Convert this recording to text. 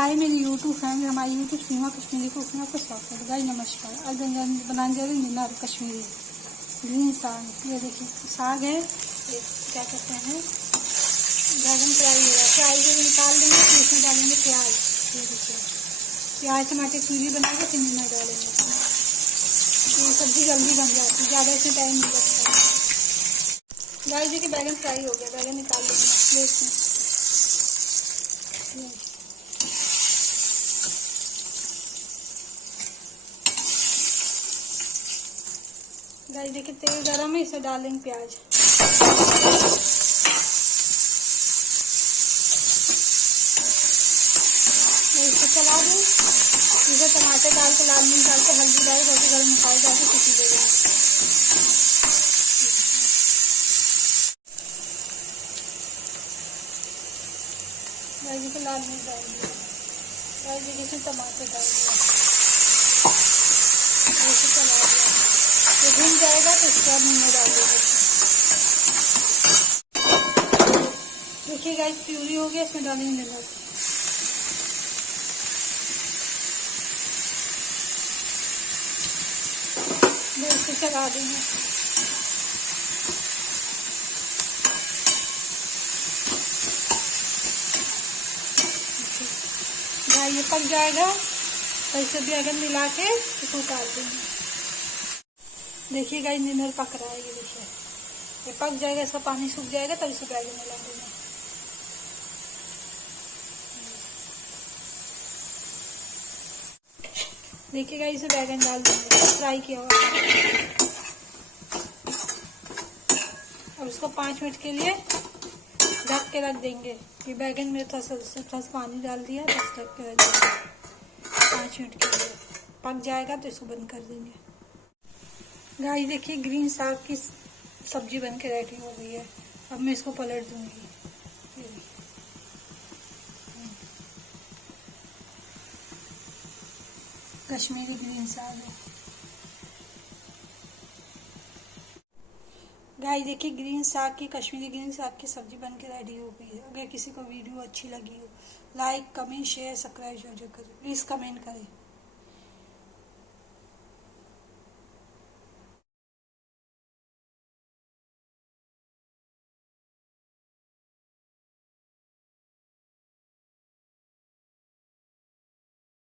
हाय मेरी YouTube family, हमारी YouTube सीमा Kashmiri cook में आपका स्वागत है। गाइस नमस्कार। आज बनाने जा रहे हैं मीनार कश्मीरी ग्रीन साग। ये देखिए साग है, ये क्या कहते हैं बैगन फ्राई है। फ्राई करके निकाल देंगे, फिर इसमें डालेंगे प्याज। ये देखिए प्याज टमाटर प्यूरी बना के फिर मीनार डालेंगे। तो सब्जी जल्दी बन जाती है, ज़्यादा इसमें टाइम नहीं लगता। गाइस देखिए बैगन फ्राई हो गया, बैगन निकाल देंगे प्लेट में। गाइस देखिए तेल गरम है, इसे डालेंगे प्याज। इसे चला दूँ, इसे टमाटर डाल के लाल मिर्च डाल के हल्दी डाल के गरम मसाले डाल के सीटी दे देंगे। गाइस देखिए लाल मिर्च डाल दिया। गाइस देखिए इसमें टमाटर डाल दिया, इसे चला दिया। ये भून जाएगा तो इसके बाद नींबू डाल देंगे। देखिए गाइस प्यूरी हो गया, इसमें डालेंगे नमक। इसे चला देंगे। गाइस ये पक जाएगा तो इसे बैगन मिला के इसको उतार देंगे। देखिए गाइस नींबू पक रहा है, ये देखिए ये पक जाएगा, इसका पानी सूख जाएगा तब इसे बैगन मिला देंगे। देखिए गाइस इसे बैगन डाल देंगे फ्राई किया हुआ। और उसको 5 मिनट के लिए ढक के रख देंगे। ये बैगन में थोड़ा सा पानी डाल दिया, बस ढक के रख देंगे 5 मिनट के लिए। पक जाएगा तो इसको बंद कर देंगे। गाइस देखिए ग्रीन साग की सब्जी बन के रेडी हो गई है। अब मैं इसको पलट दूंगी। कश्मीरी ग्रीन साग है। गाइस देखिए ग्रीन साग की कश्मीरी ग्रीन साग की सब्जी बन के रेडी हो गई है। अगर किसी को वीडियो अच्छी लगी हो, लाइक कमेंट शेयर सब्सक्राइब जरूर करें। प्लीज़ कमेंट करें।